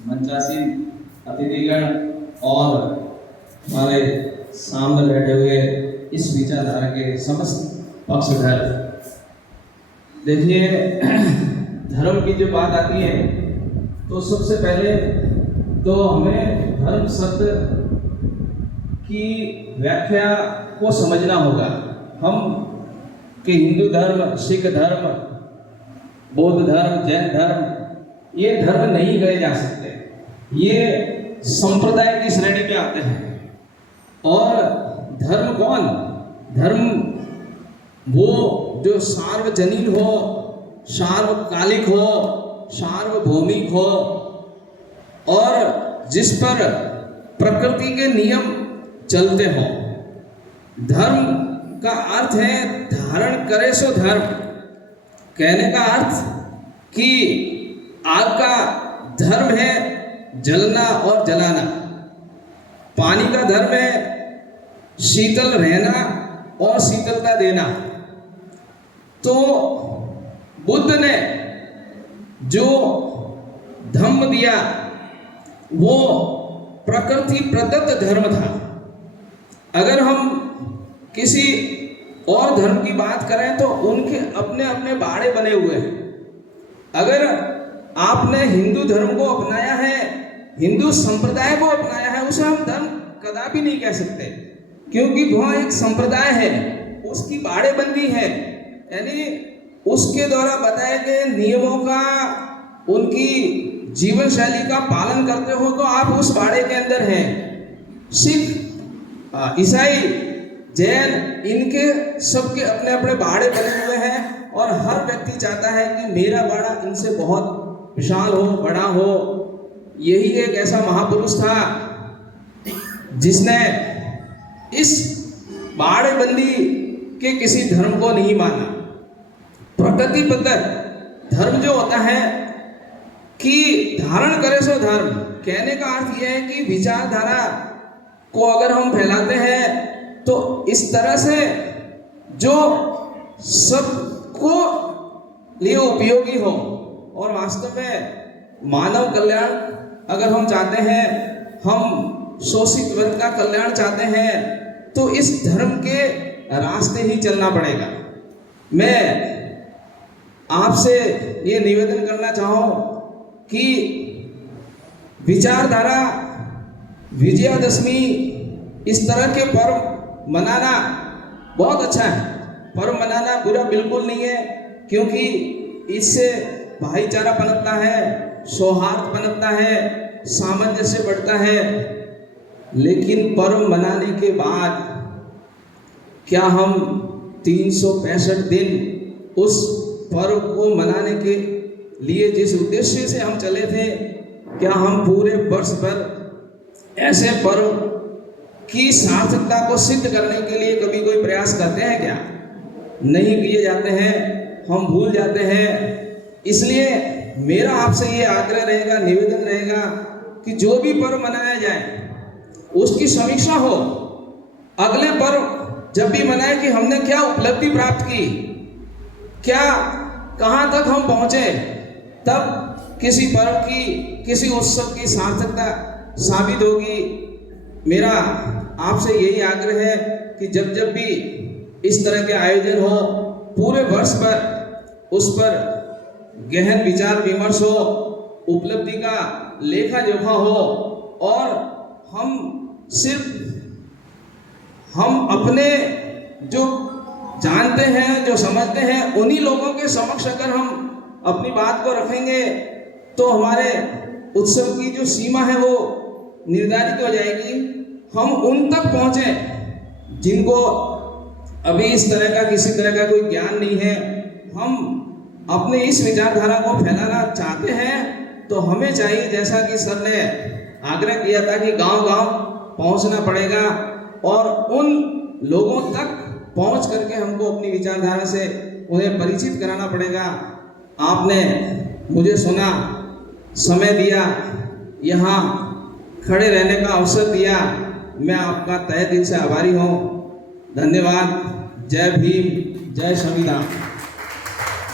मंचासीन अतिथिगण और हमारे सामने बैठे हुए इस विचारधारा के समस्त पक्षधर। देखिए, धर्म की जो बात आती है तो सबसे पहले तो हमें धर्म शब्द की व्याख्या को समझना होगा। हम कि हिंदू धर्म, सिख धर्म, बौद्ध धर्म, जैन धर्म, ये धर्म नहीं गए जा सकते, ये संप्रदाय की श्रेणी में आते हैं। और धर्म कौन? धर्म वो जो सार्वजनीन हो, सार्वकालिक हो, सार्वभौमिक हो और जिस पर प्रकृति के नियम चलते हों। धर्म का अर्थ है धारण करे सो धर्म। कहने का अर्थ कि आपका धर्म है जलना और जलाना, पानी का धर्म है शीतल रहना और शीतलता देना। तो बुद्ध ने जो धम्म दिया वो प्रकृति प्रदत्त धर्म था। अगर हम किसी और धर्म की बात करें तो उनके अपने अपने बाड़े बने हुए हैं। अगर आपने हिंदू धर्म को अपनाया है, हिंदू संप्रदाय को अपनाया है, उसे हम धर्म कदापि नहीं कह सकते, क्योंकि वह एक संप्रदाय है, उसकी बाड़ेबंदी है, यानी उसके द्वारा बताए गए नियमों का, उनकी जीवन शैली का पालन करते हो तो आप उस बाड़े के अंदर हैं। सिख, ईसाई, जैन, इनके सबके अपने अपने बाड़े बने हुए हैं और हर व्यक्ति चाहता है कि मेरा बाड़ा इनसे बहुत विशाल हो, बड़ा हो। यही एक ऐसा महापुरुष था जिसने इस बाड़ेबंदी के किसी धर्म को नहीं माना। प्रकृतिबद्ध धर्म जो होता है कि धारण करे सो धर्म, कहने का अर्थ यह है कि विचारधारा को अगर हम फैलाते हैं तो इस तरह से जो सबको लिए उपयोगी हो और वास्तव में मानव कल्याण अगर हम चाहते हैं, हम शोषित वर्ग का कल्याण चाहते हैं, तो इस धर्म के रास्ते ही चलना पड़ेगा। मैं आपसे ये निवेदन करना चाहूँ कि विचारधारा, विजयादशमी, इस तरह के पर्व मनाना बहुत अच्छा है। पर्व मनाना बुरा बिल्कुल नहीं है, क्योंकि इससे भाईचारा पनपता है, सौहार्द पनपता है, सामंजस्य बढ़ता है। लेकिन पर्व मनाने के बाद क्या हम 365 दिन उस पर्व को मनाने के लिए जिस उद्देश्य से हम चले थे, क्या हम पूरे वर्ष भर ऐसे पर्व की सार्थकता को सिद्ध करने के लिए कभी कोई प्रयास करते हैं क्या? नहीं किए जाते हैं, हम भूल जाते हैं। इसलिए मेरा आपसे ये आग्रह रहेगा, निवेदन रहेगा कि जो भी पर्व मनाया जाए उसकी समीक्षा हो। अगले पर्व जब भी मनाए कि हमने क्या उपलब्धि प्राप्त की, क्या कहाँ तक हम पहुँचे, तब किसी पर्व की, किसी उत्सव की सार्थकता साबित होगी। मेरा आपसे यही आग्रह है कि जब जब भी इस तरह के आयोजन हो, पूरे वर्ष पर उस पर गहन विचार विमर्श हो, उपलब्धि का लेखा जोखा हो और हम अपने जो जानते हैं, जो समझते हैं, उन्हीं लोगों के समक्ष अगर हम अपनी बात को रखेंगे तो हमारे उत्सव की जो सीमा है वो निर्धारित हो जाएगी। हम उन तक पहुँचे जिनको अभी इस तरह का, किसी तरह का कोई ज्ञान नहीं है। हम अपने इस विचारधारा को फैलाना चाहते हैं तो हमें चाहिए, जैसा कि सर ने आग्रह किया था, कि गांव-गांव पहुंचना पड़ेगा और उन लोगों तक पहुंच करके हमको अपनी विचारधारा से उन्हें परिचित कराना पड़ेगा। आपने मुझे सुना, समय दिया, यहाँ खड़े रहने का अवसर दिया, मैं आपका तहे दिल से आभारी हूँ। धन्यवाद। जय भीम, जय संविधान।